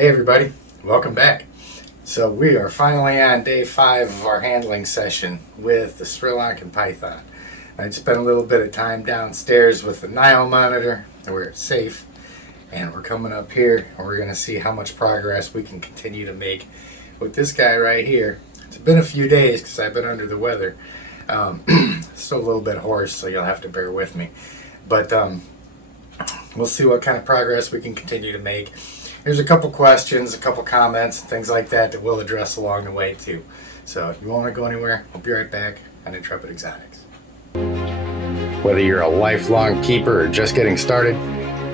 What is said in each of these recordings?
Hey everybody, welcome back. So we are finally on day 5 of our handling session with the Sri Lankan python. I spent a little bit of time downstairs with the Nile monitor where it's safe, and we're coming up here and we're going to see how much progress we can continue to make with this guy right here. It's been a few days because I've been under the weather. Still a little bit hoarse, so you'll have to bear with me. But we'll see what kind of progress we can continue to make. There's a couple questions, a couple comments, and things like that that we'll address along the way too. So if you won't want to go anywhere, we'll be right back on Intrepid Exotics. Whether you're a lifelong keeper or just getting started,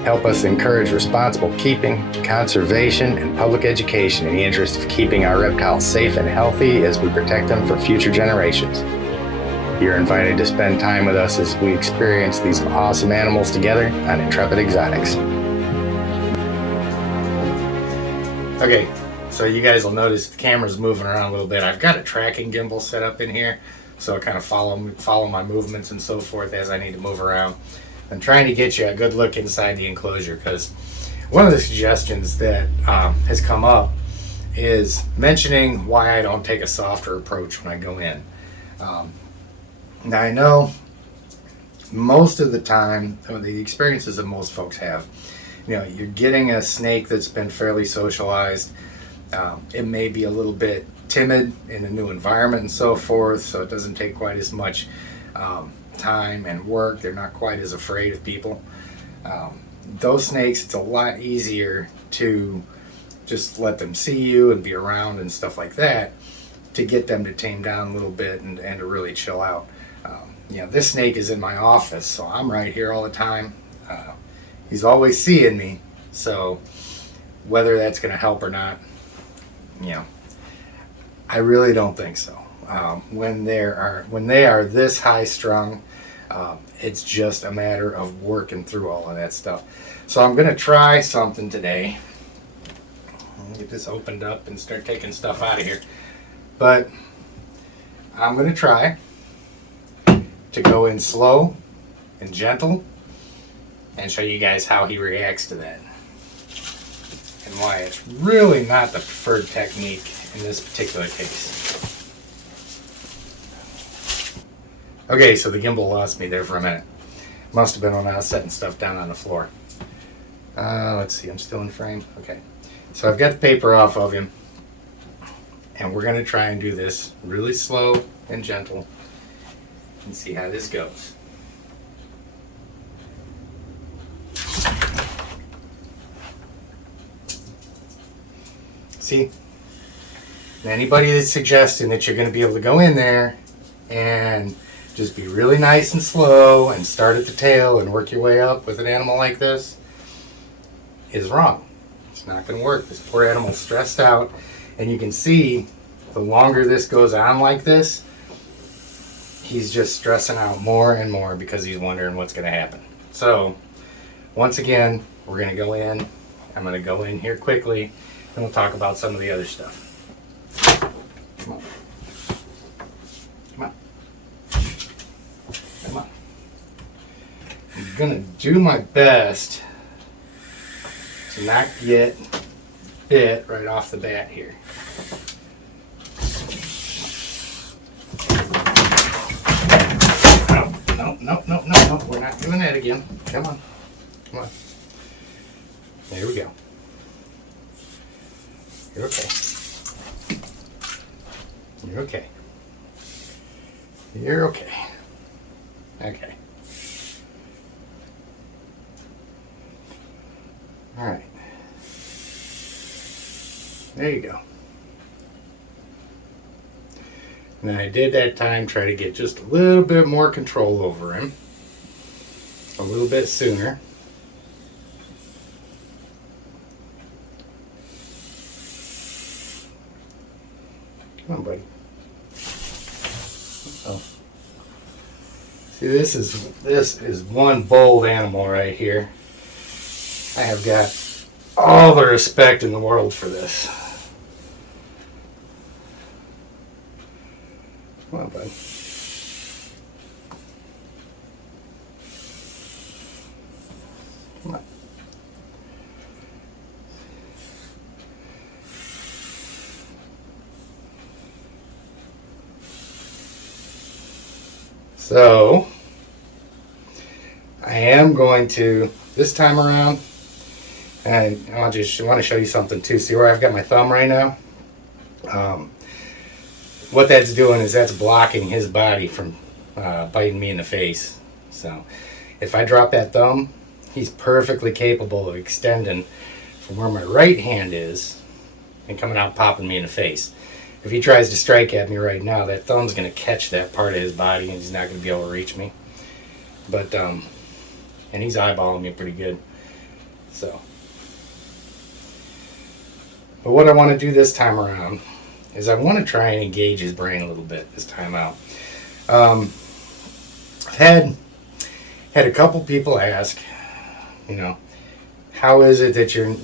help us encourage responsible keeping, conservation, and public education in the interest of keeping our reptiles safe and healthy as we protect them for future generations. You're invited to spend time with us as we experience these awesome animals together on Intrepid Exotics. Okay, so you guys will notice the camera's moving around a little bit. I've got a tracking gimbal set up in here, so I kind of follow my movements and so forth as I need to move around. I'm trying to get you a good look inside the enclosure, because one of the suggestions that has come up is mentioning why I don't take a softer approach when I go in. Now I know most of the time, or the experiences that most folks have, you're getting a snake that's been fairly socialized. It may be a little bit timid in a new environment and so forth, so it doesn't take quite as much time and work. They're not quite as afraid of people. Those snakes, it's a lot easier to just let them see you and be around and stuff like that, to get them to tame down a little bit and to really chill out. This snake is in my office, so I'm right here all the time. He's always seeing me, so whether that's going to help or not, I really don't think so. When they are this high strung, it's just a matter of working through all of that stuff. So I'm going to try something today. I'll get this opened up and start taking stuff out of here. But I'm going to try to go in slow and gentle and show you guys how he reacts to that, and why it's really not the preferred technique in this particular case. Okay, so the gimbal lost me there for a minute. Must have been when I was setting stuff down on the floor. Let's see, I'm still in frame. Okay, so I've got the paper off of him, and we're going to try and do this really slow and gentle and see how this goes. See, anybody that's suggesting that you're going to be able to go in there and just be really nice and slow and start at the tail and work your way up with an animal like this is wrong. It's not going to work. This poor animal's stressed out, and you can see the longer this goes on like this, he's just stressing out more and more because he's wondering what's going to happen. So once again, we're going to go in. I'm going to go in here quickly, and we'll talk about some of the other stuff. Come on. Come on. Come on. I'm going to do my best to not get bit right off the bat here. No. We're not doing that again. Come on. Come on. There we go. You're okay. You're okay. You're okay. Okay. All right. There you go. And I did that time try to get just a little bit more control over him. A little bit sooner. Come on, buddy. Oh. See, this is one bold animal right here. I have got all the respect in the world for this. Come on, buddy. Come on. So I am going to, this time around, and I want to show you something too. See where I've got my thumb right now? What that's doing is that's blocking his body from biting me in the face. So if I drop that thumb, he's perfectly capable of extending from where my right hand is and coming out popping me in the face. If he tries to strike at me right now, that thumb's going to catch that part of his body and he's not going to be able to reach me. But, and he's eyeballing me pretty good. So, but what I want to do this time around is I want to try and engage his brain a little bit this time out. I've had a couple people ask, how is it that you're,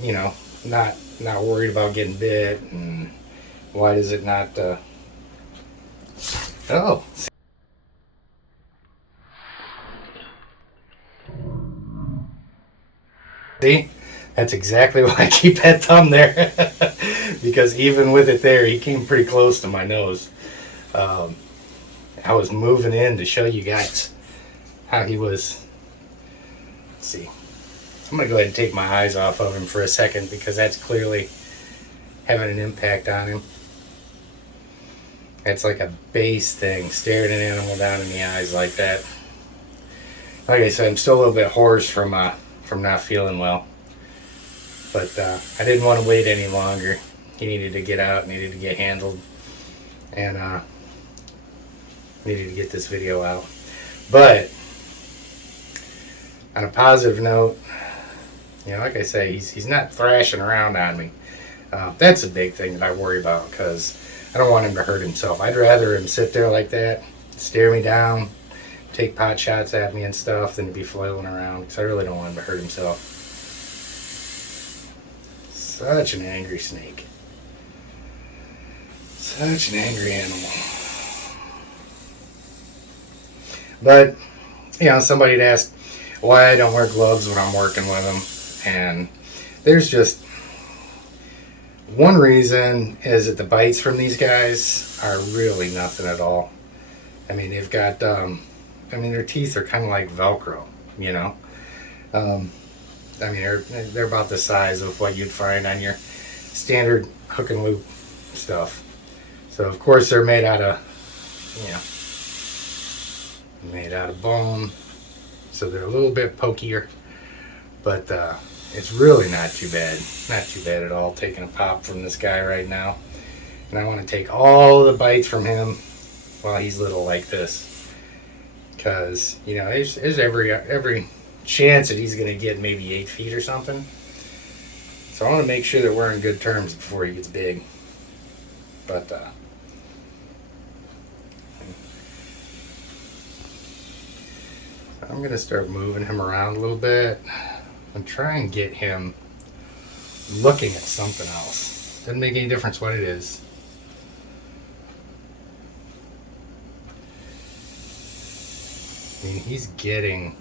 not worried about getting bit, and why does it not, oh. See? That's exactly why I keep that thumb there. Because even with it there, he came pretty close to my nose. I was moving in to show you guys how he was. Let's see. I'm going to go ahead and take my eyes off of him for a second because that's clearly having an impact on him. It's like a base thing, staring an animal down in the eyes like that. Like I said, I'm still a little bit hoarse from not feeling well. But I didn't want to wait any longer. He needed to get out, needed to get handled, and needed to get this video out. But on a positive note, like I say, he's not thrashing around on me. That's a big thing that I worry about because I don't want him to hurt himself. I'd rather him sit there like that, stare me down, take pot shots at me and stuff than to be flailing around because I really don't want him to hurt himself. Such an angry snake. Such an angry animal. But, somebody had asked why I don't wear gloves when I'm working with them. And there's just one reason is that the bites from these guys are really nothing at all. I mean, they've got, their teeth are kind of like Velcro, they're about the size of what you'd find on your standard hook and loop stuff. So of course they're made out of bone, so they're a little bit pokier, but it's really not too bad at all taking a pop from this guy right now. And I want to take all the bites from him while he's little like this, because there's every chance that he's going to get maybe 8 feet or something. So I want to make sure that we're in good terms before he gets big. But I'm going to start moving him around a little bit and try and get him looking at something else. Doesn't make any difference what it is. He's getting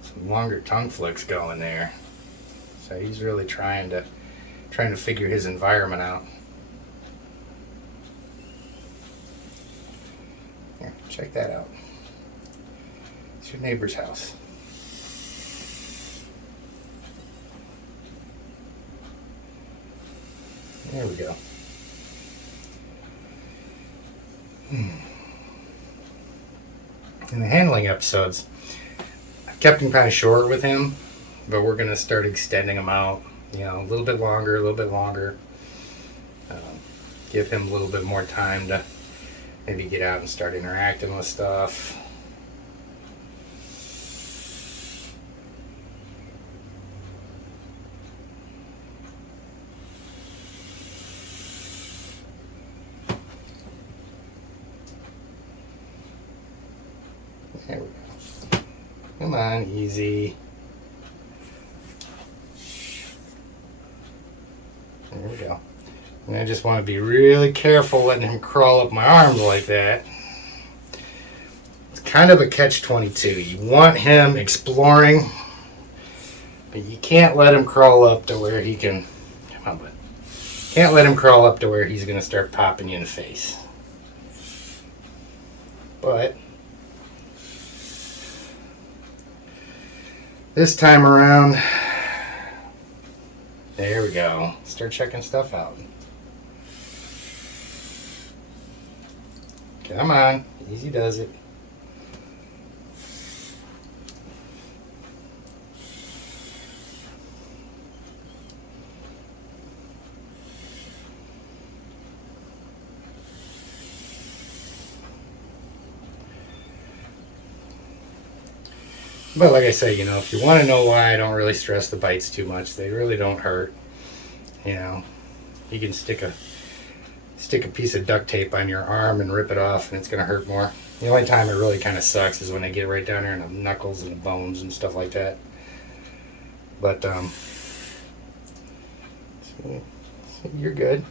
some longer tongue flicks going there. So he's really trying to figure his environment out. Here, check that out. It's your neighbor's house. There we go. In the handling episodes, I've kept him kind of short with him, but we're going to start extending them out, a little bit longer. Give him a little bit more time to maybe get out and start interacting with stuff. There we go. Come on, easy. There we go. And I just want to be really careful letting him crawl up my arms like that. It's kind of a catch-22. You want him exploring, but you can't let him crawl up to where he can. Come on, bud. Can't let him crawl up to where he's going to start popping you in the face. But this time around, there we go. Start checking stuff out. Come on, easy does it. But like I say, if you want to know why I don't really stress the bites too much, they really don't hurt. You can stick a piece of duct tape on your arm and rip it off, and it's going to hurt more. The only time it really kind of sucks is when they get right down there in the knuckles and the bones and stuff like that. But so you're good.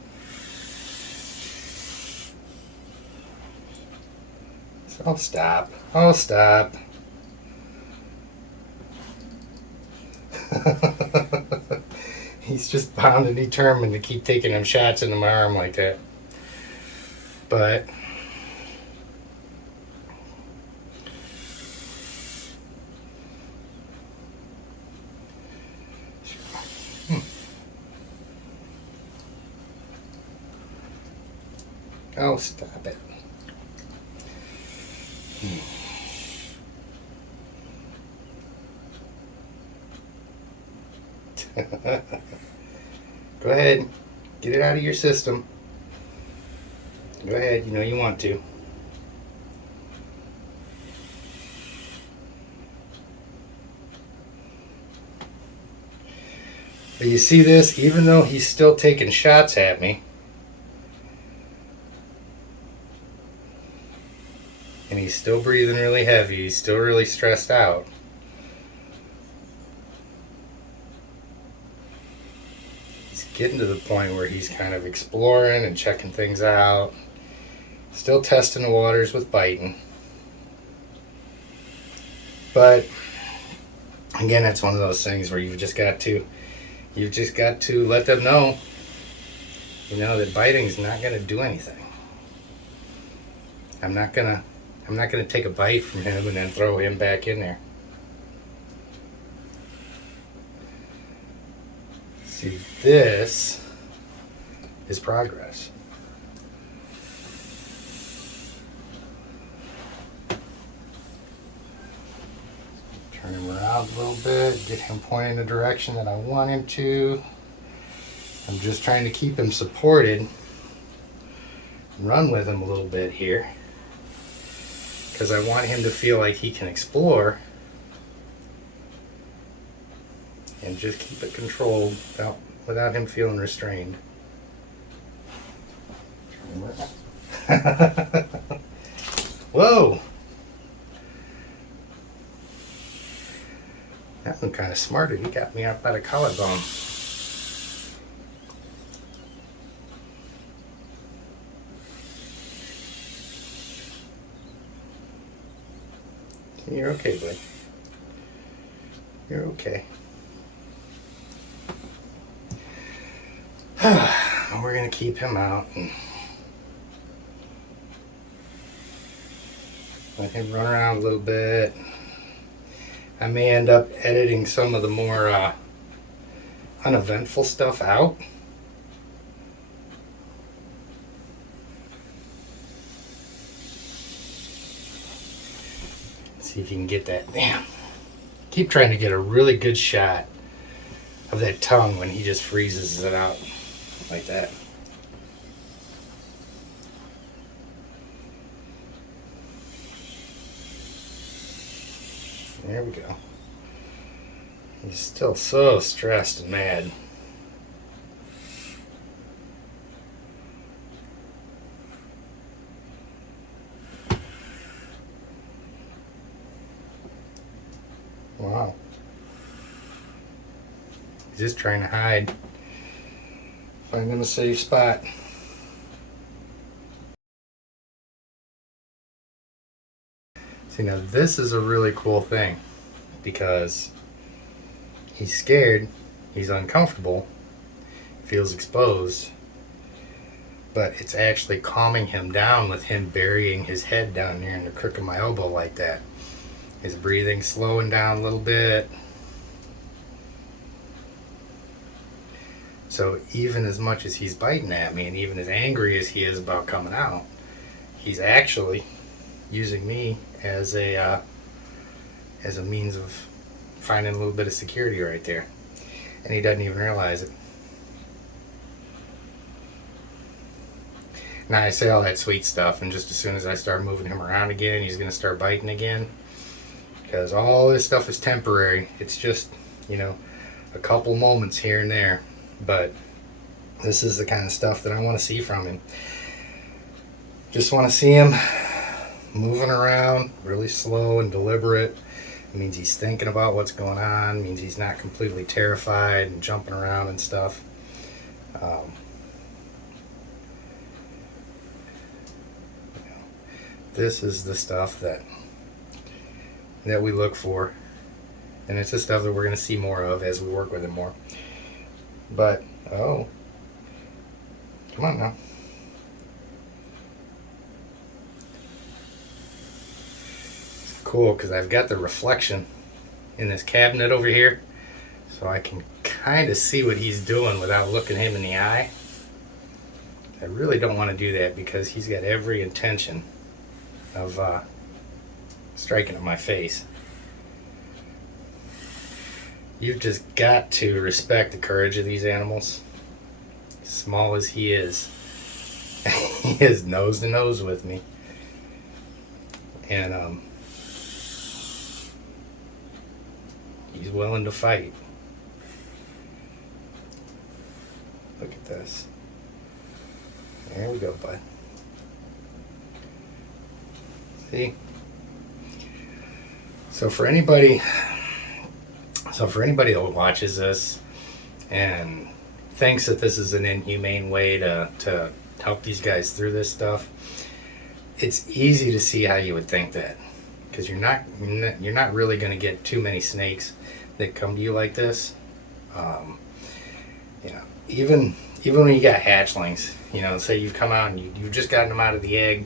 So stop. Oh, stop. He's just bound and determined to keep taking them shots into my arm like that. But oh, stop it. Go ahead, get it out of your system. Go ahead, you want to. But you see this, even though he's still taking shots at me, and he's still breathing really heavy, he's still really stressed out. Getting to the point where he's kind of exploring and checking things out, still testing the waters with biting. But again, it's one of those things where you've just got to let them know, that biting is not going to do anything. I'm not gonna take a bite from him and then throw him back in there. See, this is progress. Turn him around a little bit, get him pointing in the direction that I want him to. I'm just trying to keep him supported, run with him a little bit here, because I want him to feel like he can explore. And just keep it controlled without him feeling restrained. Whoa! That one kind of smarted. He got me up by the collarbone. You're okay, bud. You're okay. We're going to keep him out and let him run around a little bit. I may end up editing some of the more uneventful stuff out. See if you can get that. Damn. Keep trying to get a really good shot of that tongue when he just freezes it out like that. There we go. He's still so stressed and mad. Wow. He's just trying to hide. Find him a safe spot. See, now this is a really cool thing because he's scared, he's uncomfortable, feels exposed, but it's actually calming him down with him burying his head down here in the crook of my elbow like that. His breathing slowing down a little bit. So even as much as he's biting at me, and even as angry as he is about coming out, he's actually using me as a means of finding a little bit of security right there, and he doesn't even realize it. Now I say all that sweet stuff, and just as soon as I start moving him around again, he's going to start biting again, because all this stuff is temporary. It's just, a couple moments here and there, but this is the kind of stuff that I want to see from him. Just want to see him moving around really slow and deliberate. It means he's thinking about what's going on. It means he's not completely terrified and jumping around and stuff. This is the stuff that we look for, and it's the stuff that we're going to see more of as we work with him more. But come on now. It's cool because I've got the reflection in this cabinet over here, so I can kind of see what he's doing without looking him in the eye. I really don't want to do that because he's got every intention of striking at my face. You've just got to respect the courage of these animals. Small as he is, he is nose to nose with me, and he's willing to fight. Look at this. There we go, bud. See? So for anybody that watches this and thinks that this is an inhumane way to help these guys through this stuff, it's easy to see how you would think that, because you're not really going to get too many snakes that come to you like this. Even when you got hatchlings, say you've come out and you've just gotten them out of the egg,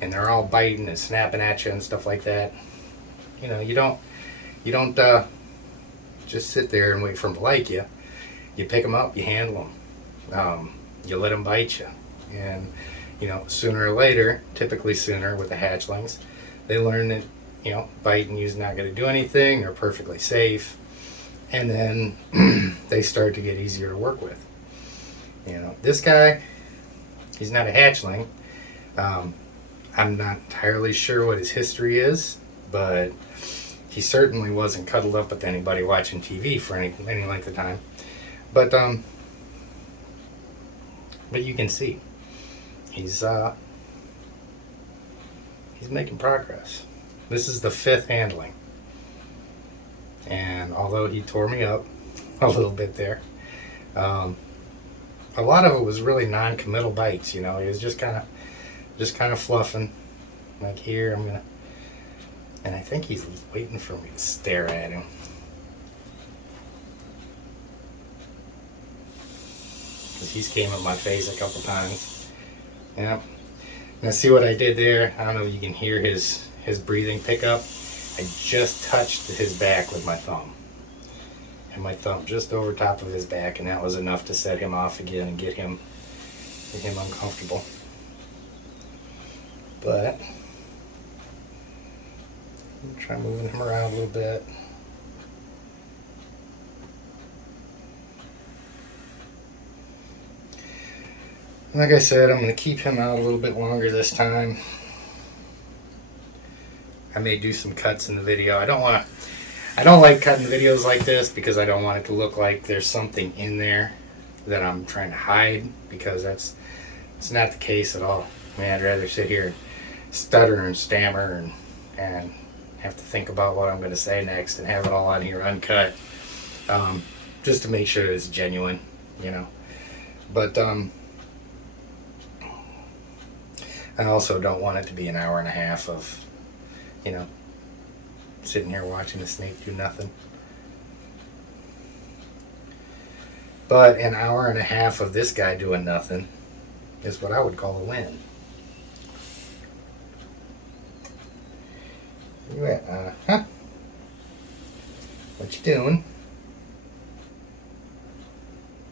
and they're all biting and snapping at you and stuff like that. You don't just sit there and wait for them to like you. You pick them up, you handle them, you let them bite you, and sooner or later, typically sooner with the hatchlings, they learn that biting you is not going to do anything. They're perfectly safe, and then they start to get easier to work with. This guy, he's not a hatchling. I'm not entirely sure what his history is, but he certainly wasn't cuddled up with anybody watching TV for any length of time. But you can see he's making progress. This is the 5th handling, and although he tore me up a little bit there, a lot of it was really non-committal bites. He was just kind of fluffing, like here. And I think he's waiting for me to stare at him. Because he's came at my face a couple times. Yeah. Now see what I did there? I don't know if you can hear his breathing pick up. I just touched his back with my thumb. And my thumb just over top of his back, and that was enough to set him off again and get him uncomfortable. But try moving him around a little bit. Like I said, I'm going to keep him out a little bit longer this time. I may do some cuts in the video. I don't like cutting videos like this because I don't want it to look like there's something in there that I'm trying to hide, because it's not the case at all. I'd rather sit here and stutter and stammer and have to think about what I'm going to say next and have it all on here uncut, just to make sure it's genuine, But I also don't want it to be an hour and a half of, sitting here watching the snake do nothing. But an hour and a half of this guy doing nothing is what I would call a win. You at? What you doing?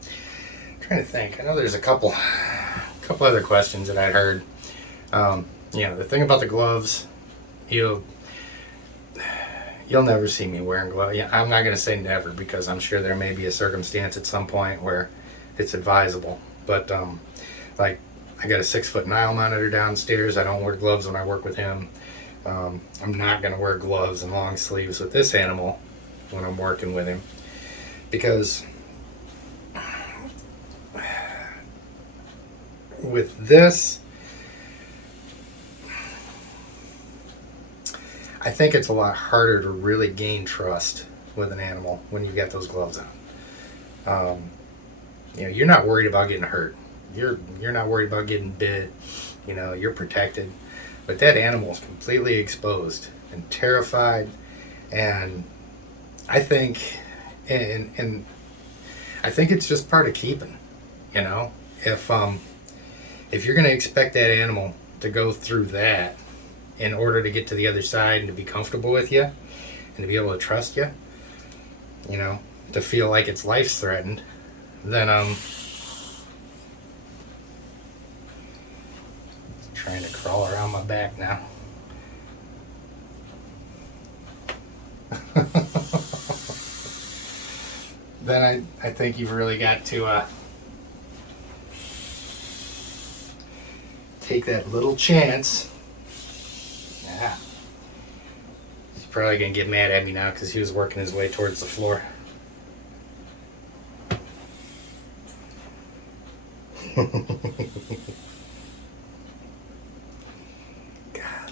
I'm trying to think. I know there's a couple other questions that I'd heard. The thing about the gloves, you'll never see me wearing gloves. Yeah, I'm not going to say never, because I'm sure there may be a circumstance at some point where it's advisable. But like, I got a 6-foot Nile monitor downstairs. I don't wear gloves when I work with him. I'm not going to wear gloves and long sleeves with this animal when I'm working with him, because with this, I think it's a lot harder to really gain trust with an animal when you've got those gloves on. You're not worried about getting hurt. You're not worried about getting bit. You're protected. But that animal is completely exposed and terrified. And I think, and I think it's just part of keeping. If you're going to expect that animal to go through that in order to get to the other side and to be comfortable with you and to be able to trust you, to feel like its life's threatened, then trying to crawl around my back now. Then I think you've really got to take that little chance. Yeah. He's probably going to get mad at me now because he was working his way towards the floor. God,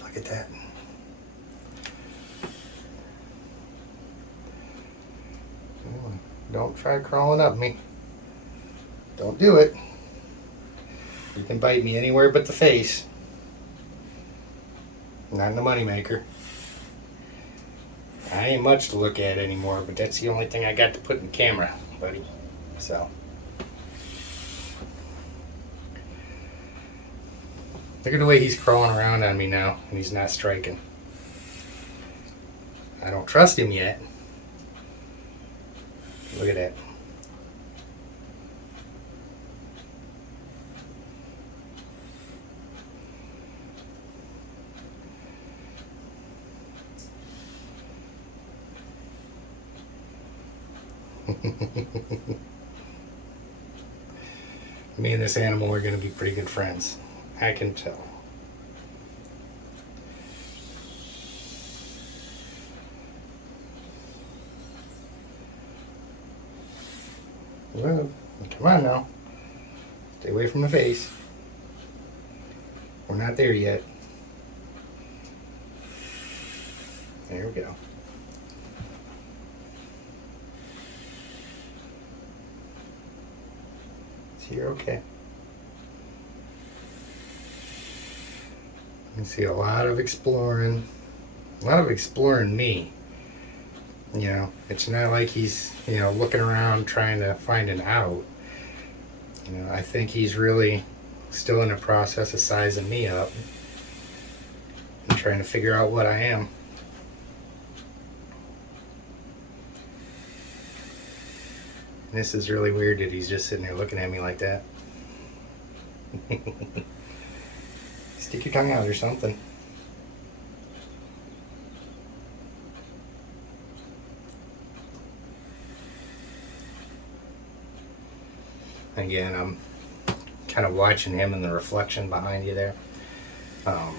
look at that. Don't try crawling up me. Don't do it. You can bite me anywhere but the face. Not in the moneymaker. I ain't much to look at anymore, but that's the only thing I got to put in the camera, buddy. So. Look at the way he's crawling around on me now, and he's not striking. I don't trust him yet. Look at that. Me and this animal are going to be pretty good friends. I can tell. Well, come on now. Stay away from the face. We're not there yet. There we go. So you're okay. You can see a lot of exploring me. It's not like he's, looking around trying to find an out. I think he's really still in the process of sizing me up and trying to figure out what I am. This is really weird that he's just sitting there looking at me like that. Stick your tongue out or something. Again, I'm kind of watching him in the reflection behind you there. The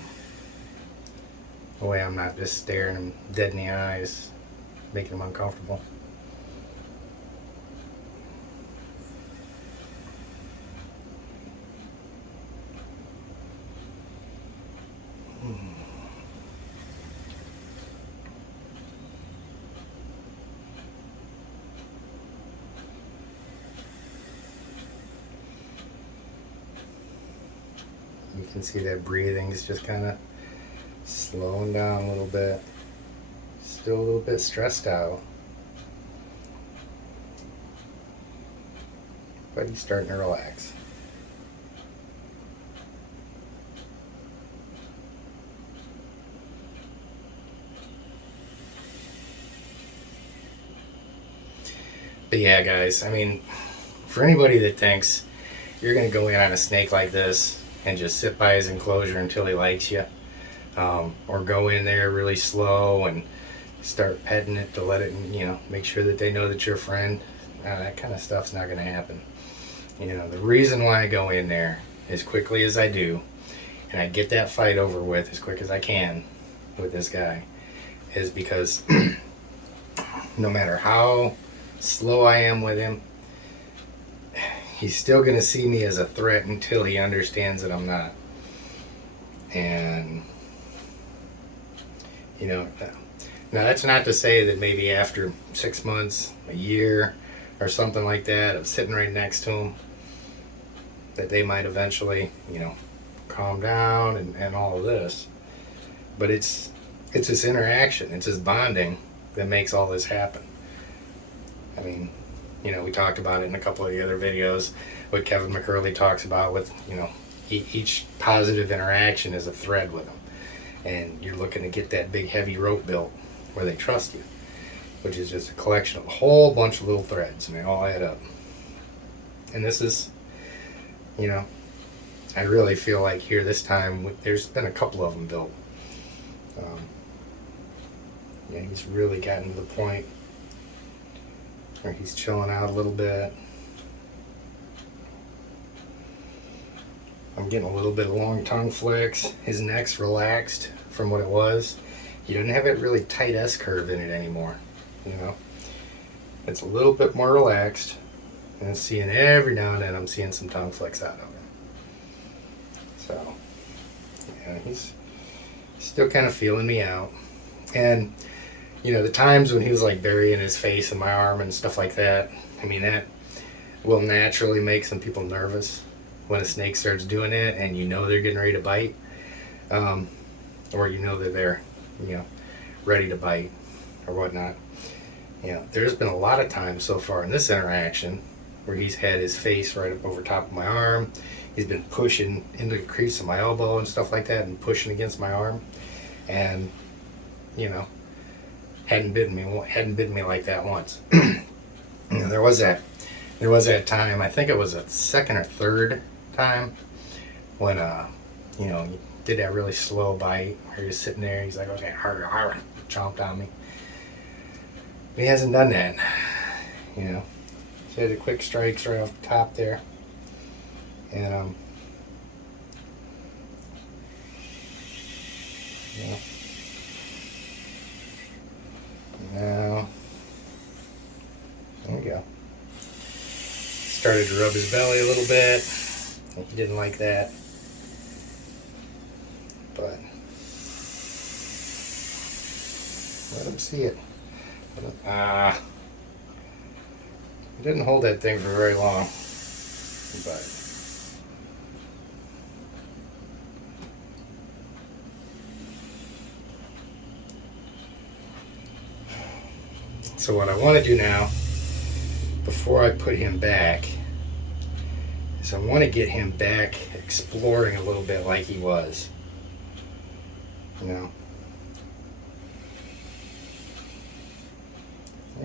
way I'm not just staring him dead in the eyes, making him uncomfortable. You can see that breathing is just kind of slowing down a little bit. Still a little bit stressed out. But he's starting to relax. But yeah, guys, I mean, for anybody that thinks you're going to go in on a snake like this and just sit by his enclosure until he likes you, or go in there really slow and start petting it to let it, make sure that they know that you're a friend, that kind of stuff's not going to happen. The reason why I go in there as quickly as I do, and I get that fight over with as quick as I can with this guy, is because no matter how slow I am with him, he's still going to see me as a threat until he understands that I'm not. And, now that's not to say that maybe after 6 months, a year, or something like that, of sitting right next to him, that they might eventually, calm down and all of this. But it's this interaction, it's this bonding that makes all this happen. I mean, we talked about it in a couple of the other videos, what Kevin McCurley talks about with, each positive interaction is a thread with them. And you're looking to get that big heavy rope built where they trust you, which is just a collection of a whole bunch of little threads, and they all add up. And this is, I really feel like here this time, there's been a couple of them built. He's really gotten to the point where he's chilling out a little bit. I'm getting a little bit of long tongue flicks. His neck's relaxed from what it was. He doesn't have that really tight S-curve in it anymore. It's a little bit more relaxed. And seeing every now and then, I'm seeing some tongue flicks out of him. So, he's still kind of feeling me out. And, the times when he was like burying his face in my arm and stuff like that, I mean, that will naturally make some people nervous when a snake starts doing it and they're getting ready to bite. Or that they're, ready to bite or whatnot. There's been a lot of times so far in this interaction where he's had his face right up over top of my arm. He's been pushing into the crease of my elbow and stuff like that and pushing against my arm. And, hadn't bitten me like that once. There was that time, I think it was a second or third time when, he did that really slow bite where he was sitting there. He's like, okay, chomped on me. But he hasn't done that, So he had the quick strikes right off the top there. And, now, there we go. Started to rub his belly a little bit. He didn't like that. But let him see it. I didn't hold that thing for very long. But so what I want to do now, before I put him back, is I want to get him back exploring a little bit like he was. There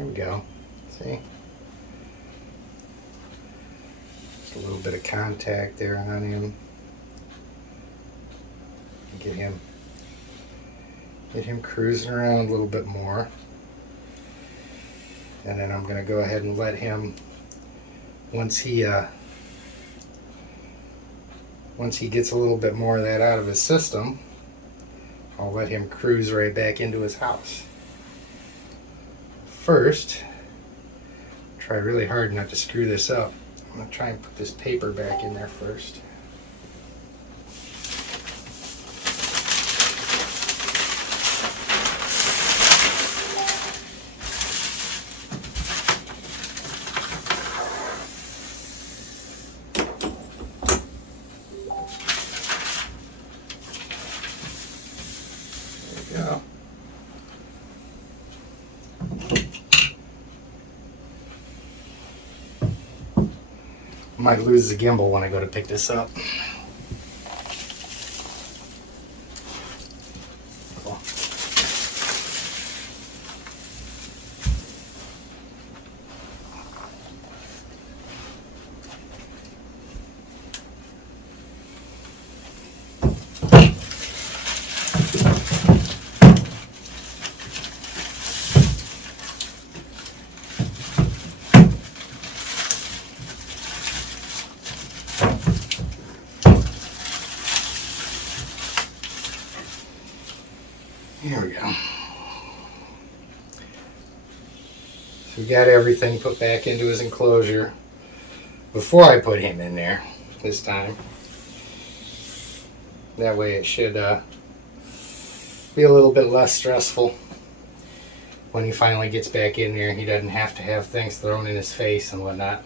we go. See? Just a little bit of contact there on him. Get him cruising around a little bit more. And then I'm going to go ahead and let him, once he gets a little bit more of that out of his system, I'll let him cruise right back into his house. First, try really hard not to screw this up. I'm going to try and put this paper back in there first. There we go. Might lose the gimbal when I go to pick this up. Cool. Here we go. So we got everything put back into his enclosure before I put him in there this time. That way it should be a little bit less stressful when he finally gets back in there. He doesn't have to have things thrown in his face and whatnot.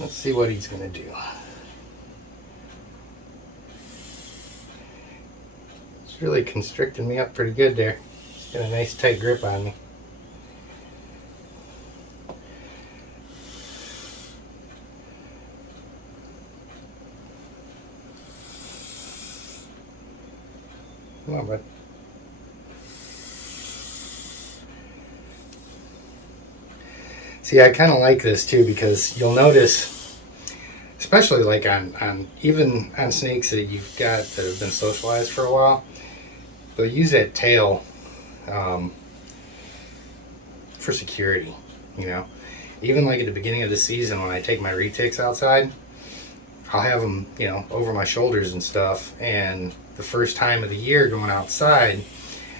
Let's see what he's going to do. It's really constricting me up pretty good there. He's got a nice tight grip on me. Come on, bud. See, I kind of like this too, because you'll notice, especially like on even on snakes that you've got that have been socialized for a while, they'll use that tail for security. You know, even like at the beginning of the season when I take my retics outside, I'll have them, you know, over my shoulders and stuff, and the first time of the year going outside,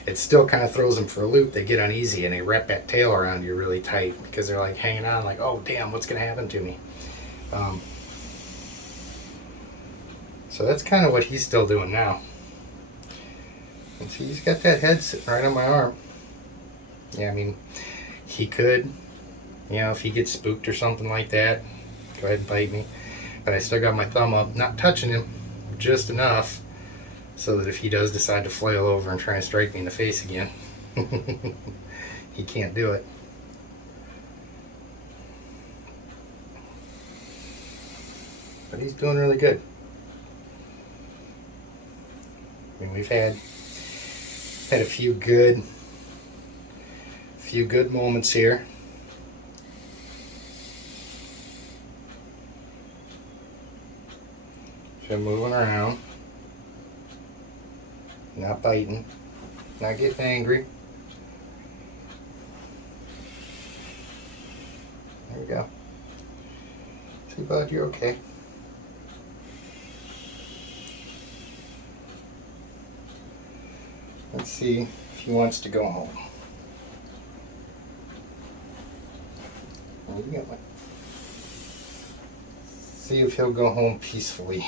it still kind of throws them for a loop. They get uneasy and they wrap that tail around you really tight because they're like hanging on like, oh damn, what's going to happen to me? So that's kind of what he's still doing now. And see, he's got that head sitting right on my arm. Yeah, I mean, he could, you know, if he gets spooked or something like that, go ahead and bite me. But I still got my thumb up, not touching him, just enough so that if he does decide to flail over and try and strike me in the face again, he can't do it. But he's doing really good. I mean, we've had a few good moments here. So moving around. Not biting, not getting angry. There we go. See, bud, you're okay. Let's see if he wants to go home. There you go. See if he'll go home peacefully.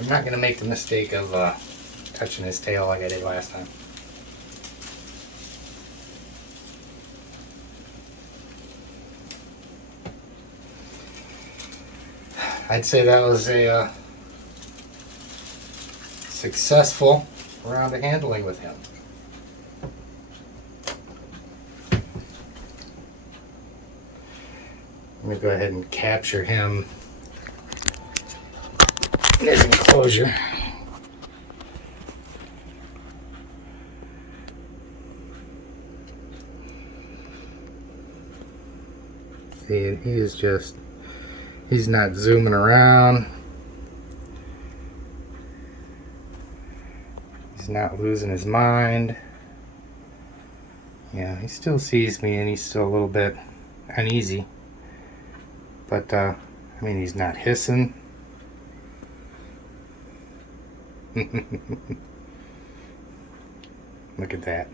I'm not going to make the mistake of touching his tail like I did last time. I'd say that was a successful round of handling with him. Let me go ahead and capture him in his enclosure. See, and he is just, he's not zooming around. He's not losing his mind. Yeah, he still sees me and he's still a little bit uneasy. But, I mean, he's not hissing. Look at that.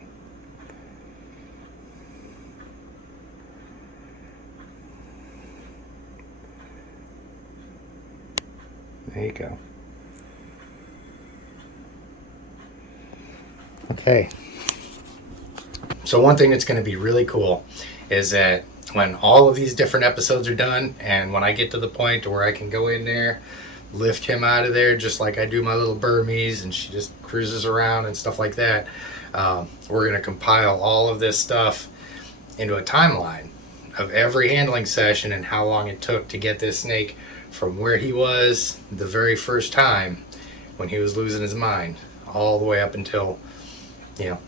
There you go. Okay. So one thing that's going to be really cool is that when all of these different episodes are done, and when I get to the point where I can go in there, lift him out of there just like I do my little Burmese, and she just cruises around and stuff like that, we're going to compile all of this stuff into a timeline of every handling session and how long it took to get this snake from where he was the very first time when he was losing his mind, all the way up until, you know,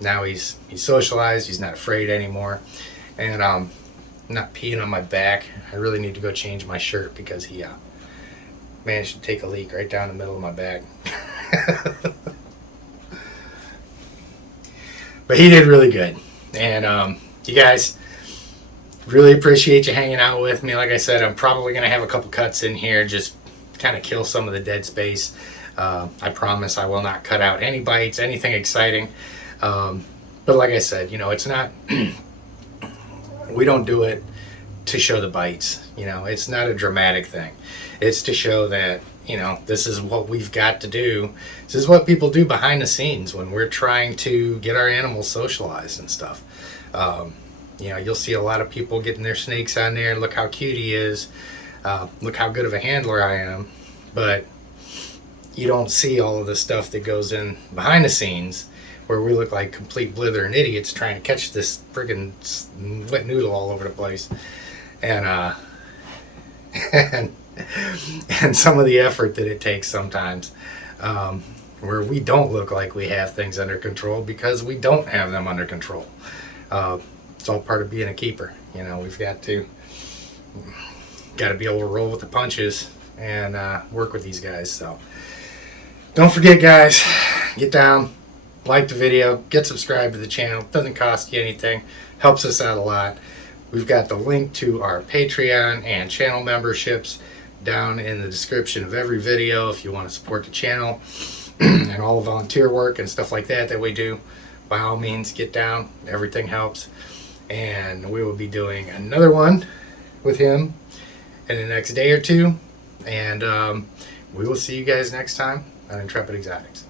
now he's socialized, he's not afraid anymore. And I'm not peeing on my back. I really need to go change my shirt because he managed to take a leak right down the middle of my back. But he did really good. And you guys, Really appreciate you hanging out with me. Like I said, I'm probably going to have a couple cuts in here, just kind of kill some of the dead space. I promise I will not cut out any bites, anything exciting. But like I said, it's not, we don't do it to show the bites. It's not a dramatic thing. It's to show that, this is what we've got to do. This is what people do behind the scenes when we're trying to get our animals socialized and stuff. You'll see a lot of people getting their snakes on there. Look how cute he is. Look how good of a handler I am. But you don't see all of the stuff that goes in behind the scenes where we look like complete blithering idiots trying to catch this friggin' wet noodle all over the place. And, and some of the effort that it takes sometimes, where we don't look like we have things under control because we don't have them under control. It's all part of being a keeper. We've got to be able to roll with the punches and work with these guys. So don't forget, guys, get down, like the video, get subscribed to the channel. It doesn't cost you anything, helps us out a lot. We've got the link to our Patreon and channel memberships down in the description of every video if you want to support the channel and all the volunteer work and stuff like that we do. By all means, get down. Everything helps. And we will be doing another one with him in the next day or two. And we will see you guys next time on Intrepid Exotics.